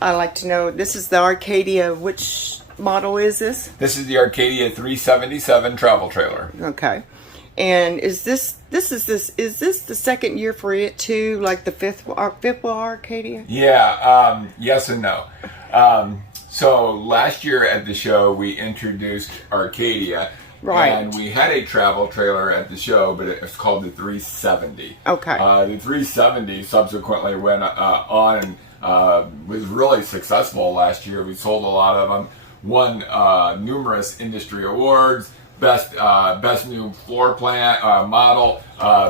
I like to know, this is the Arcadia, which model is this? This is the Arcadia 377 travel trailer. Okay. And is this the second year for it too, like the fifth wheel Arcadia? Yeah, yes and no. So last year at the show, we introduced Arcadia. Right. And we had a travel trailer at the show, but it was called the 370. Okay. The 370 subsequently went on and was really successful last year. We sold a lot of them, won numerous industry awards, best new floor plan model,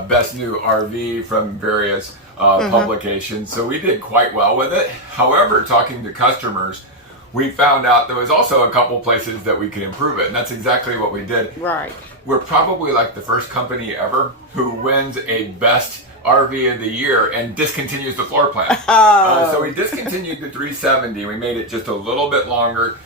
best new RV from various publications. So we did quite well with it. However, talking to customers, we found out there was also a couple places that we could improve it, and that's exactly what we did. Right. We're probably like the first company ever who wins a best RV of the year and discontinues the floor plan. So we discontinued the 370. We made it just a little bit longer.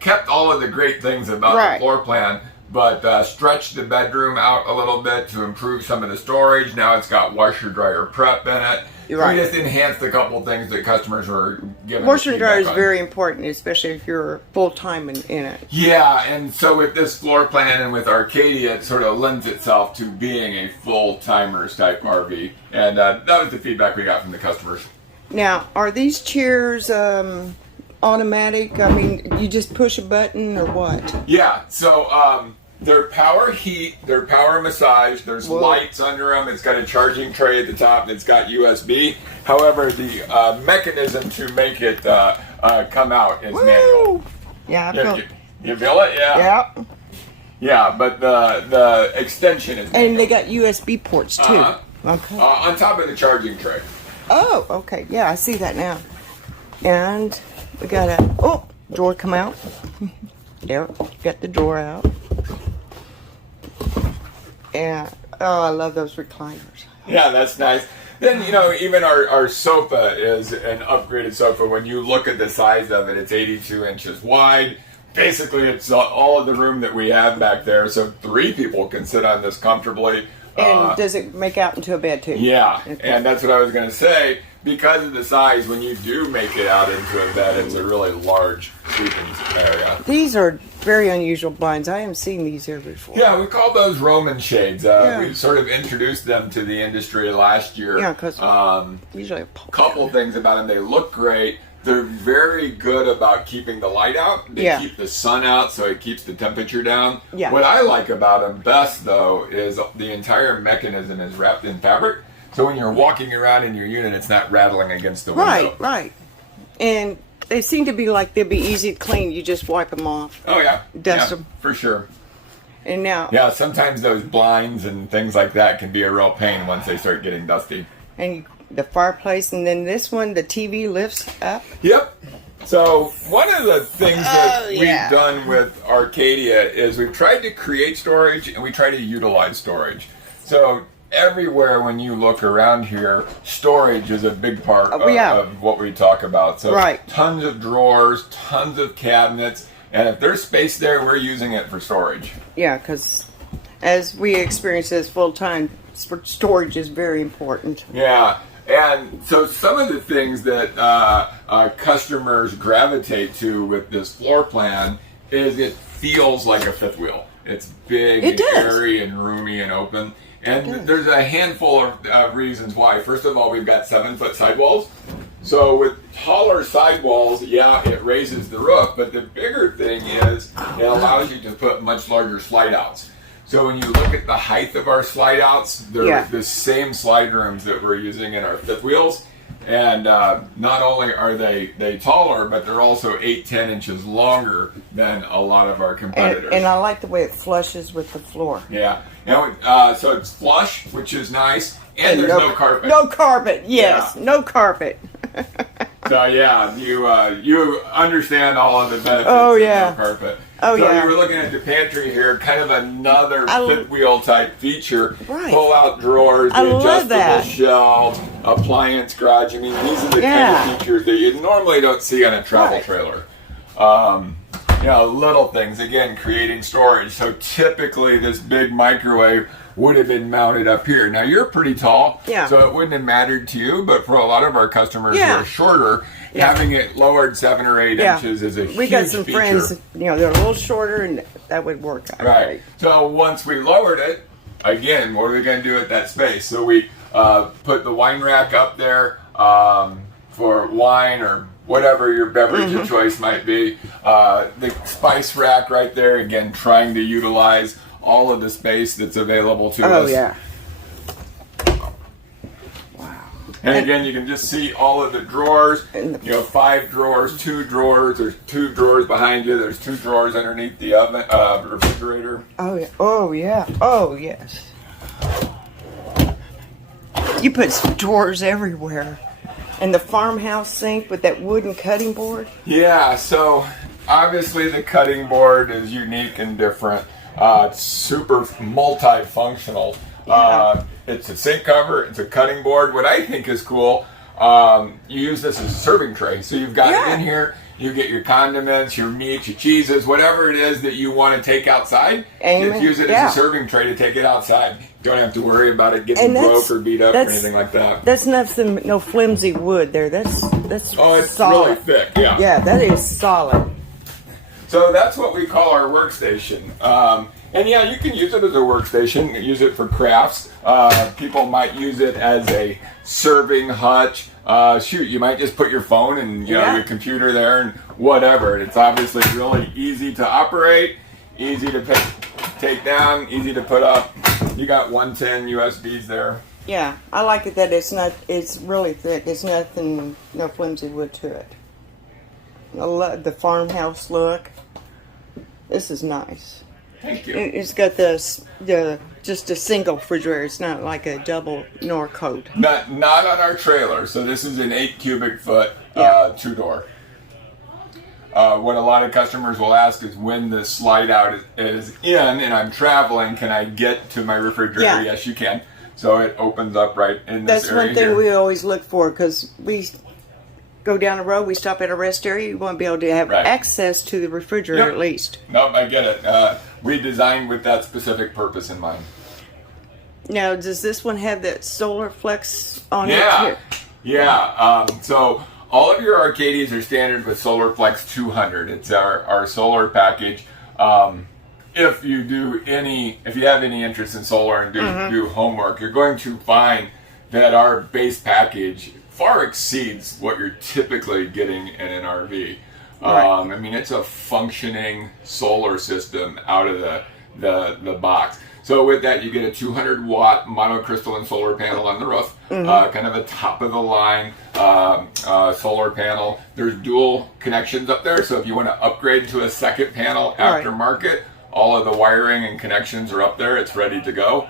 Kept all of the great things about the floor plan, but stretched the bedroom out a little bit to improve some of the storage. Now it's got washer dryer prep in it. Right. We just enhanced a couple things that customers were giving. Washer and dryer is very important, especially if you're full-time in it. Yeah, and so with this floor plan and with Arcadia, it sort of lends itself to being a full-timers type RV. And that was the feedback we got from the customers. Now, are these chairs automatic? I mean, you just push a button or what? Yeah, so they're power heat, they're power massage, there's lights under them, it's got a charging tray at the top, and it's got USB. However, the mechanism to make it come out is manual. Yeah, you feel it? Yeah. Yeah. Yeah, but the extension is manual. And they got USB ports too. Okay. On top of the charging tray. Oh, okay. Yeah, I see that now. And we got a drawer come out. There, got the drawer out. And I love those recliners. Yeah, that's nice. Then, you know, even our sofa is an upgraded sofa. When you look at the size of it, it's 82 inches wide. Basically, it's all of the room that we have back there, so 3 people can sit on this comfortably. And does it make out into a bed too? Yeah, and that's what I was going to say. Because of the size, when you do make it out into a bed, it's a really large sleeping area. These are very unusual blinds. I haven't seen these here before. Yeah, we call those Roman shades. We sort of introduced them to the industry last year. Yeah, because usually a couple things about them. They look great. They're very good about keeping the light out. They keep the sun out, so it keeps the temperature down. Yeah. What I like about them best, though, is the entire mechanism is wrapped in fabric. So when you're walking around in your unit, it's not rattling against the window. Right. And they seem to be like they'll be easy to clean. You just wipe them off. Oh, yeah. Dust them. For sure. And now... Yeah, sometimes those blinds and things like that can be a real pain once they start getting dusty. And the fireplace, and then this one, the TV lifts up. Yep. So one of the things that we've done with Arcadia is we've tried to create storage and we try to utilize storage. So everywhere when you look around here, storage is a big part of what we talk about. So tons of drawers, tons of cabinets, and if there's space there, we're using it for storage. Yeah, because as we experience this full time, storage is very important. Yeah. And so some of the things that customers gravitate to with this floor plan is it feels like a fifth wheel. It's big, and airy, and roomy, and open. And there's a handful of reasons why. First of all, we've got 7-foot sidewalls. So with taller sidewalls, it raises the roof. But the bigger thing is it allows you to put much larger slide outs. So when you look at the height of our slide outs, they're the same slide rooms that we're using in our fifth wheels. And not only are they taller, but they're also 8-10 inches longer than a lot of our competitors. And I like the way it flushes with the floor. Yeah. Now, so it's flush, which is nice, and there's no carpet. No carpet, yes. Yeah. No carpet. So, you understand all of the benefits of no carpet. So you were looking at the pantry here, kind of another fifth wheel type feature. Pull out drawers, the adjustable shelves, appliance garage. I mean, these are the kind of features that you normally don't see on a travel trailer. Little things, again, creating storage. So typically this big microwave would have been mounted up here. Now you're pretty tall, Yeah. so it wouldn't have mattered to you, but for a lot of our customers who Yeah. are shorter, Yeah. having it lowered 7 or 8 Yeah. inches is a huge We got some feature. friends, they're a little shorter, and that would work out Right. great. So once we lowered it, again, what are we going to do at that space? So we put the wine rack up there for wine or whatever your beverage of choice might be. The spice rack right there, again, trying to utilize all of the space that's available to us. Oh, yeah. And again, you can just see all of the drawers. And the- 5 drawers, 2 drawers. There's 2 drawers behind you. There's 2 drawers underneath the oven, refrigerator. Oh, yeah. Oh, yeah. Oh, yes. You put some drawers everywhere. And the farmhouse sink with that wooden cutting board. Yeah, so obviously the cutting board is unique and different. It's super multifunctional. Yeah. It's a sink cover, it's a cutting board. What I think is cool, you use this as a serving tray. So you've got it in here, you get your condiments, your meats, your cheeses, whatever it is that you want to take outside. Amen. Just use it as a serving tray to take it outside. You don't have to worry about it getting broke or beat up or anything like that. That's nothing, no flimsy wood there. That's Oh, it's solid. really thick, yeah. Yeah, that is solid. So that's what we call our workstation. And yeah, you can use it as a workstation, use it for crafts. People might use it as a serving hutch. You might just put your phone and your computer there and whatever. It's obviously really easy to operate, easy to take down, easy to put up. You got 110 USBs there. Yeah, I like it that it's really thick. It's nothing, no flimsy wood to it. I love the farmhouse look. This is nice. Thank you. It's got just a single refrigerator. It's not like a double nor coat. Not on our trailer. So this is an 8 cubic foot 2-door. What a lot of customers will ask is when the slide out is in and I'm traveling, can I get to my refrigerator? Yeah. Yes, you can. So it opens up right in this That's area one thing here. we always look for because we go down the road, we stop at a rest area. You want to be able to have access to the refrigerator at least. Nope, I get it. We designed with that specific purpose in mind. Now, does this one have that solar flex on it Yeah, too? yeah. So all of your Arcadias are standard with Solar Flex 200. It's our solar package. If you have any interest in solar and do homework, you're going to find that our base package far exceeds what you're typically getting in an RV. Right. I mean, it's a functioning solar system out of the box. So with that, you get a 200 watt monocrystalline solar panel on the roof, kind of a top of the line solar panel. There's dual connections up there, so if you want to upgrade to a second panel aftermarket, all of the wiring and connections are up there. It's ready to go.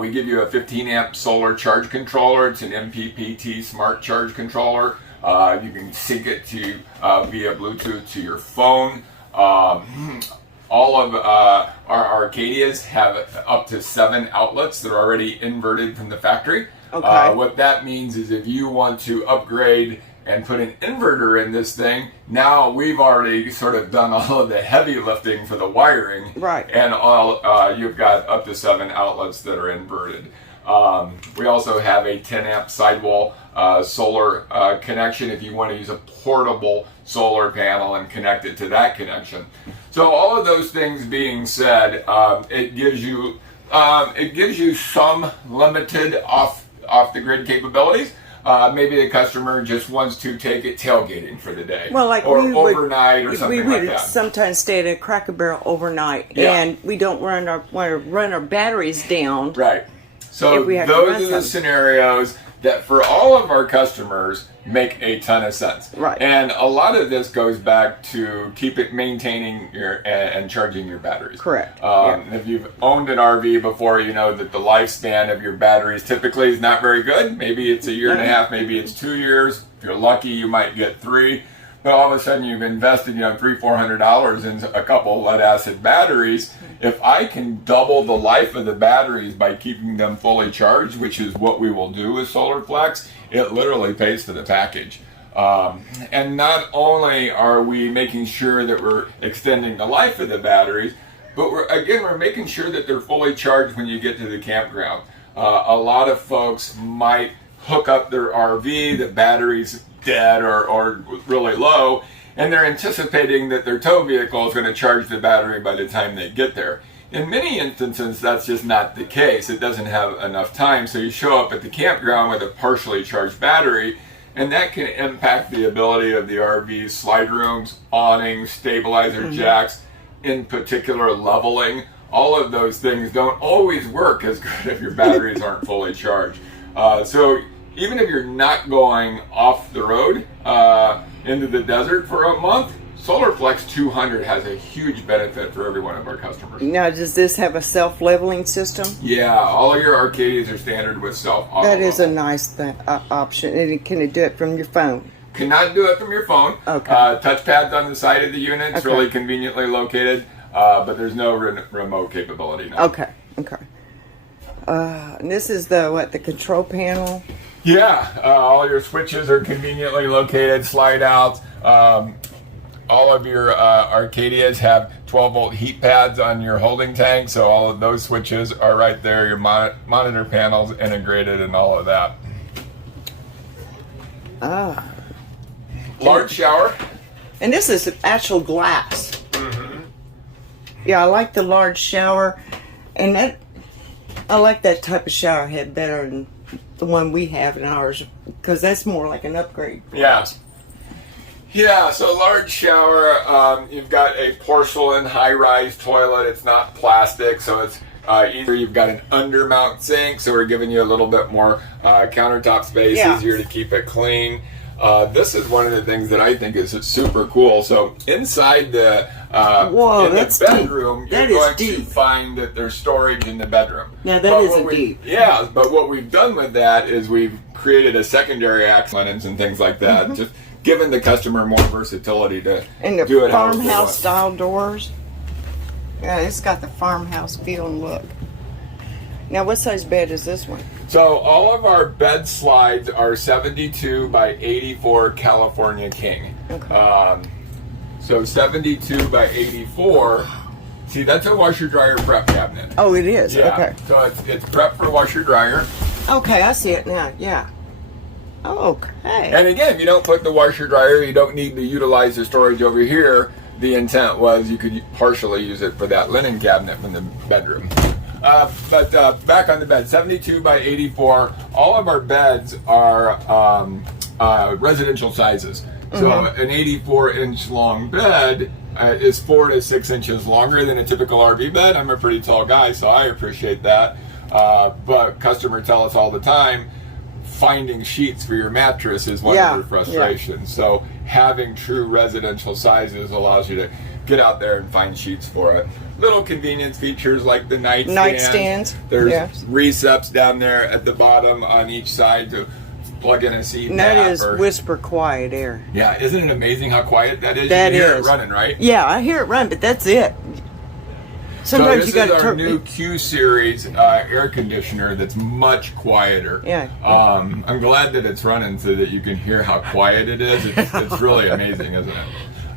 We give you a 15 amp solar charge controller. It's an MPPT smart charge controller. You can sync it to via Bluetooth to your phone. All of our Arcadias have up to 7 outlets that are already inverted from the factory. Okay. What that means is if you want to upgrade and put an inverter in this thing, now we've already sort of done all of the heavy lifting for the wiring. Right. And you've got up to 7 outlets that are inverted. We also have a 10 amp sidewall solar connection if you want to use a portable solar panel and connect it to that connection. So all of those things being said, it gives you some limited off the grid capabilities. Maybe the customer just wants to take it tailgating for the day, Well, like or we would, overnight or something we like would that. sometimes stay at a Cracker Barrel overnight, Yeah. and we don't want to run our batteries down. Right. So If we have to those run are the some. scenarios that for all of our customers make a ton of sense. Right. And a lot of this goes back to maintaining your and charging your batteries. Correct. If you've owned an RV before, you know that the lifespan of your batteries typically is not very good. Maybe it's a year and a half, maybe it's 2 years. If you're lucky, you might get 3. But all of a sudden you've invested, $300-400 in a couple lead acid batteries. If I can double the life of the batteries by keeping them fully charged, which is what we will do with Solar Flex, it literally pays for the package. And not only are we making sure that we're extending the life of the batteries, But we're making sure that they're fully charged when you get to the campground. A lot of folks might hook up their RV, the battery's dead or really low, and they're anticipating that their tow vehicle is going to charge the battery by the time they get there. In many instances, that's just not the case. It doesn't have enough time, so you show up at the campground with a partially charged battery, and that can impact the ability of the RV's slide rooms, awnings, stabilizer jacks, in particular leveling. All of those things don't always work as good if your batteries aren't fully charged. So even if you're not going off the road into the desert for a month, SolarFlex 200 has a huge benefit for every one of our customers. Now, does this have a self-leveling system? Yeah, all of your Arcadias are standard with self-auto. That is a nice option. And can it do it from your phone? Cannot do it from your phone. Okay. Touchpads on the side of the unit. It's really conveniently located, but there's no remote capability now. Okay. And this is the control panel? Yeah, all your switches are conveniently located, slide out. All of your Arcadias have 12-volt heat pads on your holding tank, so all of those switches are right there. Your monitor panels integrated and all of that. Large shower. And this is actual glass. Yeah, I like the large shower, and I like that type of shower head better than the one we have in ours, because that's more like an upgrade. Yeah, so large shower, you've got a porcelain high-rise toilet. It's not plastic, so it's easier. You've got an undermount sink, so we're giving you a little bit more countertop space, easier to keep it clean. This is one of the things that I think is super cool. So inside the bedroom, you're going to find that there's storage in the bedroom. Yeah, that is deep. Yeah, but what we've done with that is we've created a secondary access linens and things like that, just giving the customer more versatility to do it. Farmhouse style doors. Yeah, it's got the farmhouse feel and look. Now, what size bed is this one? So all of our bed slides are 72 by 84 California King. Okay. So 72 by 84. See, that's a washer dryer prep cabinet. Oh, it is. Yeah. Okay. So it's prep for washer dryer. Okay, I see it now. Yeah. Okay. And again, if you don't put the washer dryer, you don't need to utilize the storage over here. The intent was you could partially use it for that linen cabinet from the bedroom. But back on the bed, 72 by 84. All of our beds are residential sizes. So an 84-inch long bed is 4 to 6 inches longer than a typical RV bed. I'm a pretty tall guy, so I appreciate that. But customers tell us all the time, finding sheets for your mattress is one of their frustrations. So having true residential sizes allows you to get out there and find sheets for it. Little convenience features like the nightstands. There's receps down there at the bottom on each side to plug in a CPAP. And that is whisper quiet air. Yeah, isn't it amazing how quiet that is? That you can hear it running, right? Yeah, I hear it run, but that's it. Sometimes so this is our new Q Series air conditioner that's much quieter. Yeah. I'm glad that it's running so that you can hear how quiet it is. It's really amazing, isn't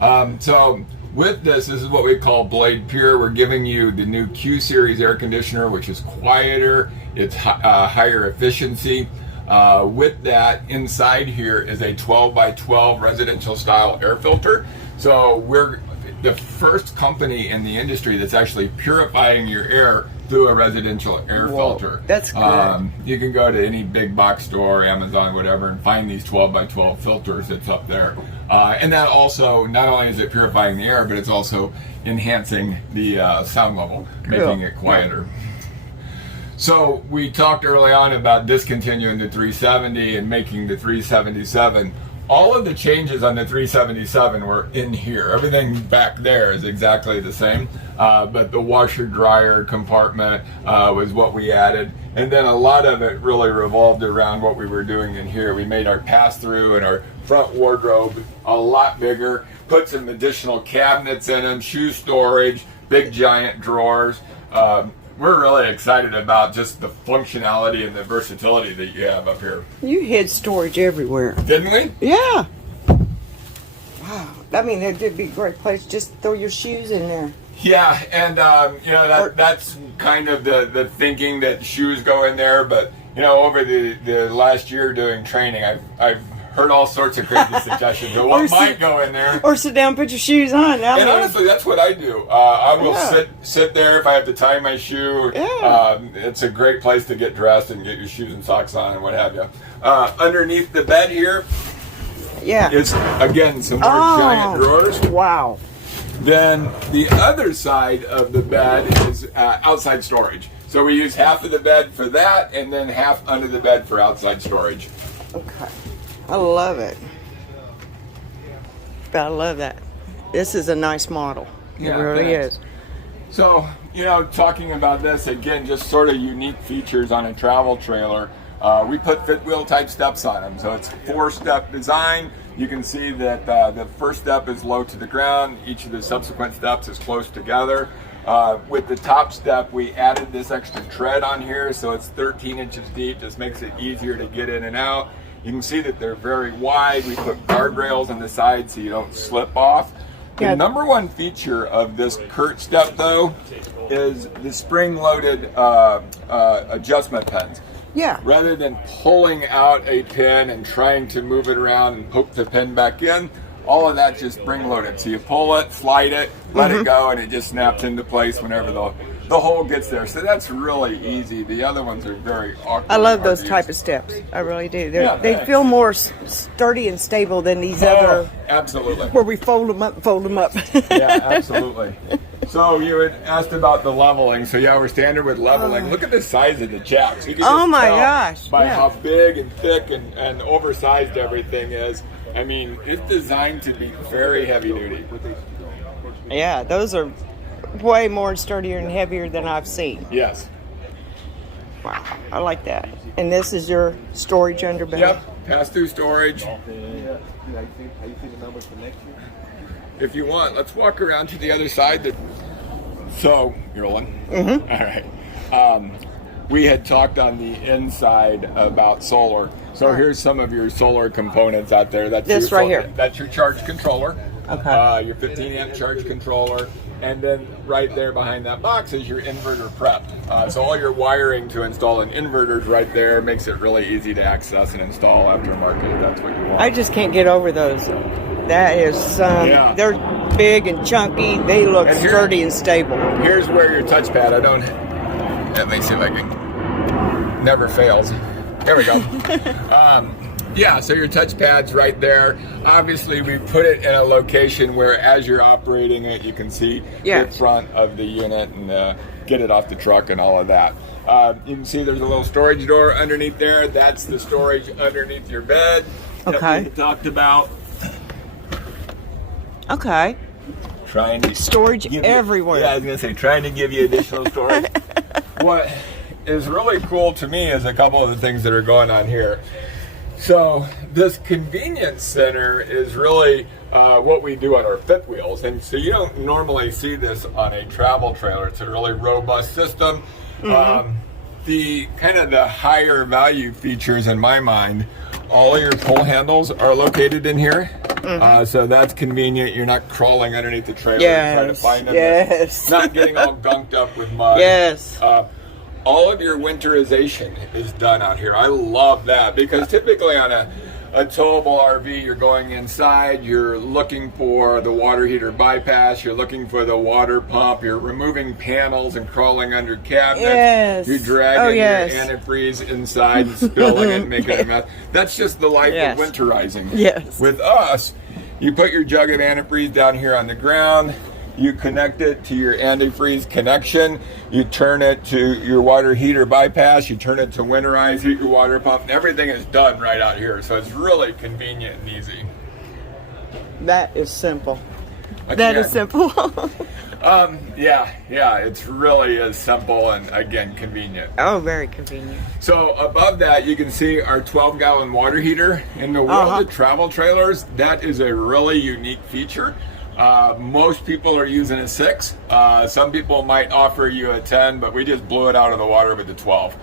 it? So with this is what we call Blade Pure. We're giving you the new Q Series air conditioner, which is quieter. It's higher efficiency. With that, inside here is a 12 by 12 residential style air filter. So we're the first company in the industry that's actually purifying your air through a residential air filter. That's good. You can go to any big box store, Amazon, whatever, and find these 12 by 12 filters that's up there. And that also, not only is it purifying the air, but it's also enhancing the sound level, making it quieter. So we talked early on about discontinuing the 370 and making the 377. All of the changes on the 377 were in here. Everything back there is exactly the same, but the washer dryer compartment was what we added. And then a lot of it really revolved around what we were doing in here. We made our pass-through and our front wardrobe a lot bigger, put some additional cabinets in them, shoe storage, big giant drawers. We're really excited about just the functionality and the versatility that you have up here. You had storage everywhere. Didn't we? Yeah. Wow. I mean, it'd be a great place. Just throw your shoes in there. Yeah, and you know that's kind of the thinking that shoes go in there. But you know, over the last year doing training, I've heard all sorts of crazy suggestions of what might go in there. Or sit down, put your shoes on. And honestly, that's what I do. I will sit there if I have to tie my shoe. Yeah. It's a great place to get dressed and get your shoes and socks on and what have you. Underneath the bed here, is again some more giant drawers. Wow. Then the other side of the bed is outside storage. So we use half of the bed for that, and then half under the bed for outside storage. Okay. I love it. I love that. This is a nice model. It really is. So, you know, talking about this, again, just sort of unique features on a travel trailer. We put fifth wheel type steps on them. So it's a 4-step design. You can see that the first step is low to the ground. Each of the subsequent steps is close together. With the top step, we added this extra tread on here. So it's 13 inches deep. Just makes it easier to get in and out. You can see that they're very wide. We put guardrails on the side so you don't slip off. The number one feature of this Kurt step, though, is the spring-loaded adjustment pins. Yeah. Rather than pulling out a pin and trying to move it around and poke the pin back in, all of that just spring-loaded. So you pull it, slide it, let it go, and it just snaps into place whenever the hole gets there. So that's really easy. The other ones are very awkward. I love those type of steps. I really do. They feel more sturdy and stable than these other. Absolutely. Where we fold them up and fold them up. Yeah, absolutely. So you had asked about the leveling. So yeah, we're standard with leveling. Look at the size of the jacks. You can just my tell gosh. by how big and thick and oversized everything is. I mean, it's designed to be very heavy duty. Yeah, those are way more sturdier and heavier than I've seen. Yes. Wow, I like that. And this is your storage under bed? Yep, pass-through storage. If you want, let's walk around to the other side. So, you're rolling? Mm-hmm. All right. We had talked on the inside about solar. So here's some of your solar components out there. That's this right here. That's your charge controller. Okay. Your 15 amp charge controller. And then right there behind that box is your inverter prep. So all your wiring to install an inverter is right there. Makes it really easy to access and install aftermarket if that's what you want. I just can't get over those. That is, they're big and chunky. They look sturdy and stable. Here's where your touchpad, let me see if I can, never fails. There we go. Yeah, so your touchpad's right there. Obviously, we put it in a location where as you're operating it, you can see the front of the unit and get it off the truck and all of that. You can see there's a little storage door underneath there. That's the storage underneath your bed that we talked about. Okay. Trying to storage everywhere. I was going to say, trying to give you additional storage. What is really cool to me is a couple of the things that are going on here. So this convenience center is really what we do on our fifth wheels. And so you don't normally see this on a travel trailer. It's a really robust system. The kind of the higher value features in my mind, all of your pull handles are located in here. So that's convenient. You're not crawling underneath the trailer trying to find them. Yes. Not getting all gunked up with mud. Yes. All of your winterization is done out here. I love that because typically on a towable RV, you're going inside, you're looking for the water heater bypass, you're looking for the water pump, you're removing panels and crawling under cabinets, you're dragging your antifreeze inside and spilling it and making a mess. That's just the life of winterizing. Yes. With us, you put your jug of antifreeze down here on the ground, you connect it to your antifreeze connection, you turn it to your water heater bypass, you turn it to winterize, heat your water pump, and everything is done right out here. So it's really convenient and easy. That is simple. That is simple. Yeah, it's really as simple and again convenient. Oh, very convenient. So above that you can see our 12-gallon water heater. In the world of travel trailers, that is a really unique feature. Most people are using a 6. Some people might offer you a 10, but we just blew it out of the water with the 12.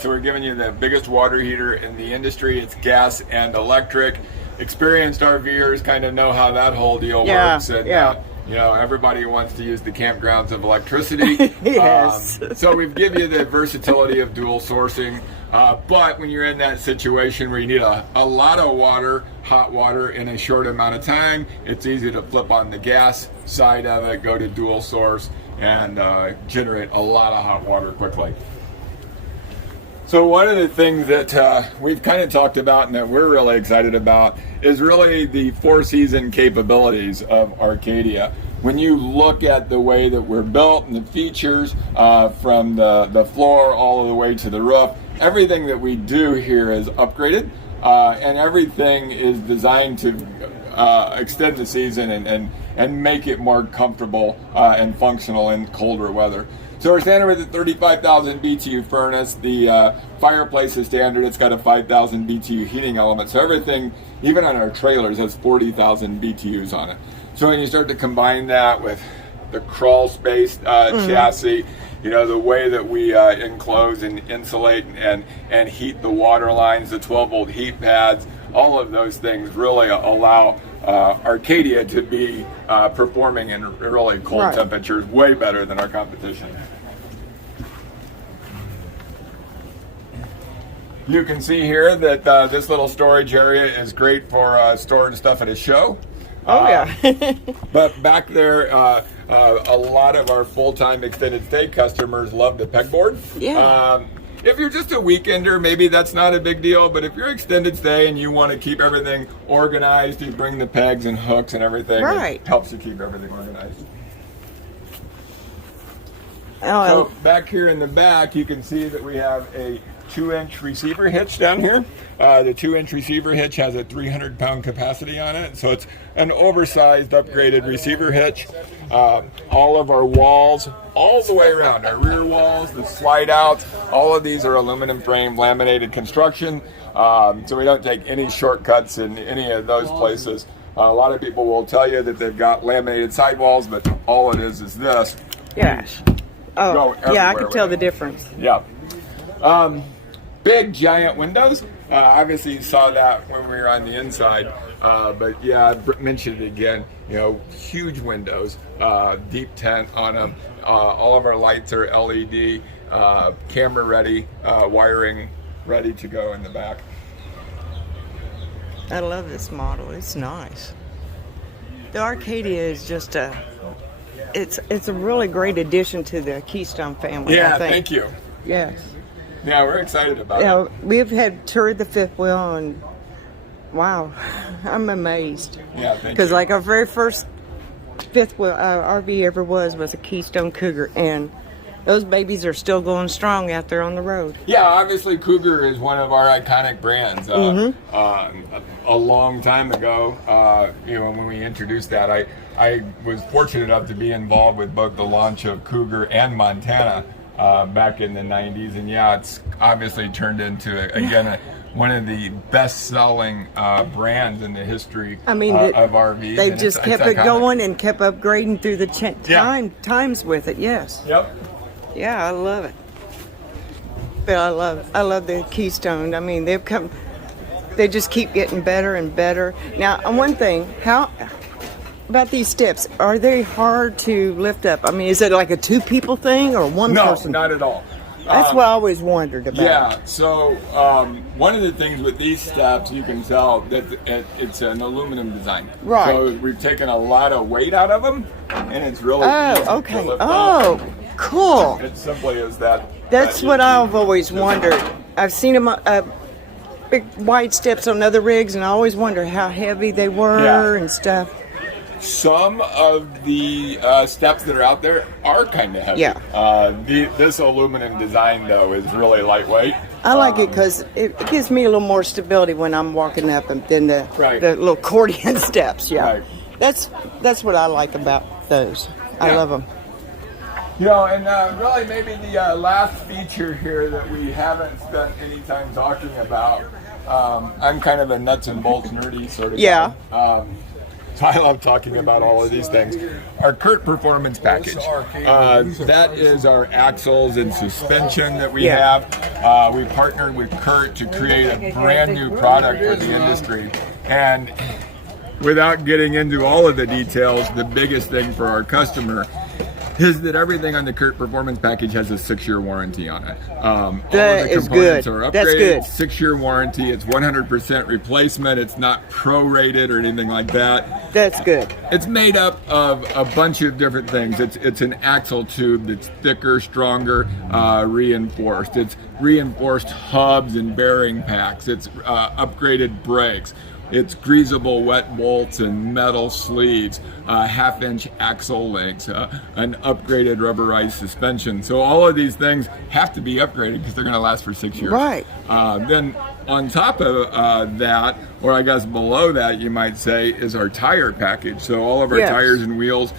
So we're giving you the biggest water heater in the industry. It's gas and electric. Experienced RVers kind of know how that whole deal works. And You know, everybody wants to use the campgrounds of electricity. Yes. So we've given you the versatility of dual sourcing. But when you're in that situation where you need a lot of water, hot water, in a short amount of time, it's easy to flip on the gas side of it, go to dual source, and generate a lot of hot water quickly. So one of the things that we've kind of talked about and that we're really excited about is really the four-season capabilities of Arcadia. When you look at the way that we're built and the features from the floor all the way to the roof, everything that we do here is upgraded and everything is designed to extend the season and make it more comfortable and functional in colder weather. So we're standing with a 35,000 BTU furnace. The fireplace is standard. It's got a 5,000 BTU heating element. So everything, even on our trailers, has 40,000 BTUs on it. So when you start to combine that with the crawl space chassis, you know, the way that we enclose and insulate and heat the water lines, the 12-volt heat pads, all of those things really allow Arcadia to be performing in really cold temperatures way better than our competition. You can see here that this little storage area is great for storing stuff at a show. Oh, yeah. But back there, a lot of our full-time extended stay customers love the pegboard. Yeah. If you're just a weekender, maybe that's not a big deal, but if you're extended stay and you want to keep everything organized, you bring the pegs and hooks and everything. Right. It helps you keep everything organized. Oh, So back here in the back, you can see that we have a 2-inch receiver hitch down here. The 2-inch receiver hitch has a 300-pound capacity on it, so it's an oversized, upgraded receiver hitch. All of our walls, all the way around, our rear walls, the slide outs, all of these are aluminum frame laminated construction, so we don't take any shortcuts in any of those places. A lot of people will tell you that they've got laminated sidewalls, but all it is this. yes. Oh, yeah, I can tell the difference. Yeah. Big giant windows. Obviously you saw that when we were on the inside, but yeah, I mentioned it again, you know, huge windows, deep tent on them. All of our lights are LED, camera ready, wiring ready to go in the back. I love this model. It's nice. The Arcadia is just it's a really great addition to the Keystone family. Yeah, I think. thank you. Yes. Yeah, we're excited about it. We've had toured the fifth wheel, and wow, I'm amazed. Yeah, thank you. Because like our very first fifth wheel RV ever was a Keystone Cougar, and those babies are still going strong out there on the road. Yeah, obviously Cougar is one of our iconic brands. A long time ago, you know, when we introduced that, I was fortunate enough to be involved with both the launch of Cougar and Montana back in the 90s, and yeah, it's obviously turned into again one of the best-selling brands in the history of RVs. They've just kept it going and kept upgrading through the times with it. Yes. Yep. Yeah, I love it. But I love the Keystone. I mean, they just keep getting better and better. Now, one thing, how about these steps? Are they hard to lift up? I mean, is it like a two-people thing or one person? No, not at all. That's what I always wondered about. Yeah, so one of the things with these steps, you can tell that it's an aluminum design. Right. So we've taken a lot of weight out of them, and it's really easy okay. to lift Oh, up. cool. It simply is that. That's what I've always wondered. I've seen them big wide steps on other rigs, and I always wonder how heavy they were and stuff. Some of the steps that are out there are kind of heavy. Yeah. This aluminum design, though, is really lightweight. I like it because it gives me a little more stability when I'm walking up than the little accordion steps. Yeah. Right. That's what I like about those. I love them. You know, and really maybe the last feature here that we haven't spent any time talking about, I'm kind of a nuts and bolts nerdy sort of guy. So I love talking about all of these things. Our CURT Performance Package. That is our axles and suspension that we have. We partnered with CURT to create a brand new product for the industry. And without getting into all of the details, the biggest thing for our customer is that everything on the Kurt Performance Package has a 6-year warranty on it. All of the components are upgraded. That's good. 6-year warranty. It's 100% replacement. It's not prorated or anything like that. That's good. It's made up of a bunch of different things. It's an axle tube that's thicker, stronger, reinforced. It's reinforced hubs and bearing packs. It's upgraded brakes. It's greasable wet bolts and metal sleeves, half-inch axle links, an upgraded rubberized suspension. So all of these things have to be upgraded because they're going to last for 6 years. Right. Then on top of that, or I guess below that, you might say, is our tire package. So all of our tires and wheels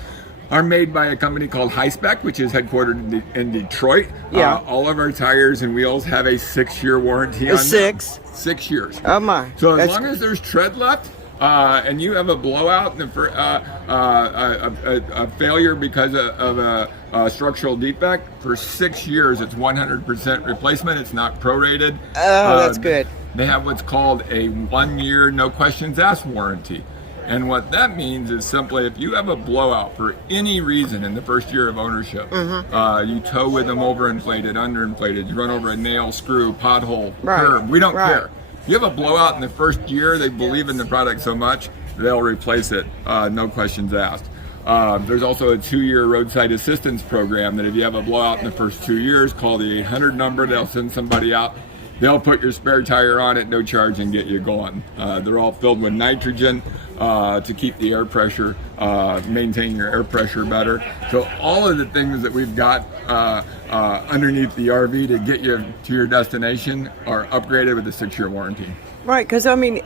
are made by a company called High Spec, which is headquartered in Detroit. Yeah. All of our tires and wheels have a 6-year warranty on them. 6 years. Oh my! So as long as there's tread left, and you have a blowout, a failure because of a structural defect, for 6 years it's 100% replacement. It's not prorated. Oh, that's good. They have what's called a 1-year no questions asked warranty. And what that means is simply if you have a blowout for any reason in the first year of ownership, you tow with them overinflated, underinflated, you run over a nail, screw, pothole, curb, we don't care. If you have a blowout in the first year, they believe in the product so much, they'll replace it, no questions asked. There's also a 2-year roadside assistance program that if you have a blowout in the first 2 years, call the 800 number, they'll send somebody out. They'll put your spare tire on it, no charge, and get you going. They're all filled with nitrogen to keep the air pressure, maintain your air pressure better. So all of the things that we've got underneath the RV to get you to your destination are upgraded with a 6-year warranty. Right, because I mean,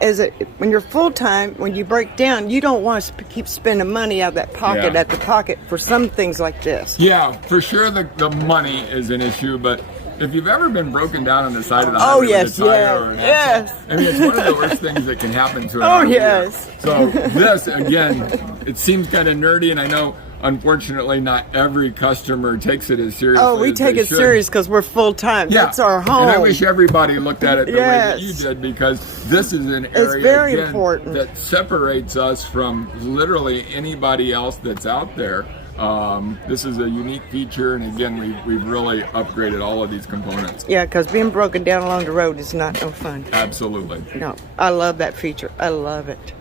when you're full time, when you break down, you don't want to keep spending money out of that pocket at the pocket for some things like this. Yeah, for sure the money is an issue, but if you've ever been broken down on the side of the highway with a tire, yes. I mean, it's one of the worst things that can happen to an RV. Yes. So this, again, it seems kind of nerdy, and I know, unfortunately, not every customer takes it as seriously Oh, we take it serious because we're full time. Yeah. That's our home. And I wish everybody looked at it the way that you did, because this is an area very important. that separates us from literally anybody else that's out there. This is a unique feature, and again, we've really upgraded all of these components. Yeah, because being broken down along the road is not no fun. Absolutely. No, I love that feature. I love it.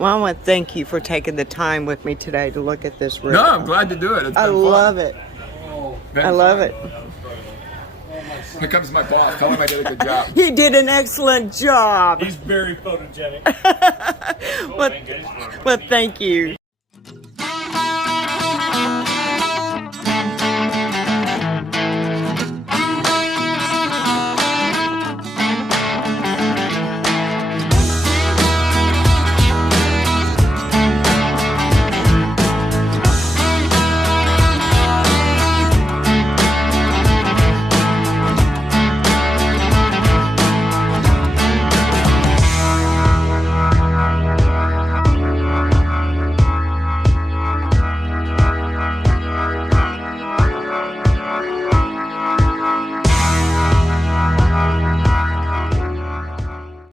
Well, I want to thank you for taking the time with me today to look at this room. No, I'm glad to do it. It's been fun. Love it. I love it. Here comes my boss. Tell him I did a good job. He did an excellent job. He's very photogenic. Well, thank you.